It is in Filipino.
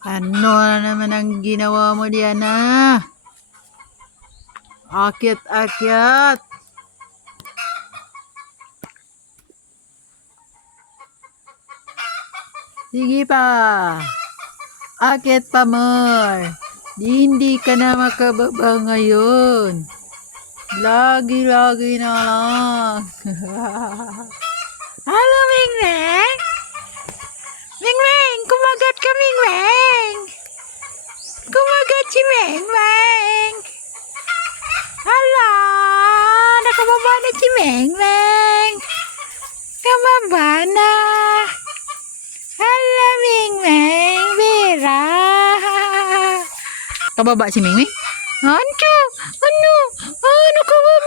Ano na naman ang ginawa mo diyan, ah? Akyat-akyat. Sige pa. Akyat pa more. Hindi ka na makababa ngayon. Lagi-lagi na lang. Halo, Mingmeng? Mingmeng, kumagat ka, Mingmeng. Kumagat si Mingmeng. Hala, nakababa na si Mingmeng. Kababa na. Hala, Mingmeng, Vera. Kababa si Mingmeng? Ano? Ano? Ano kababa?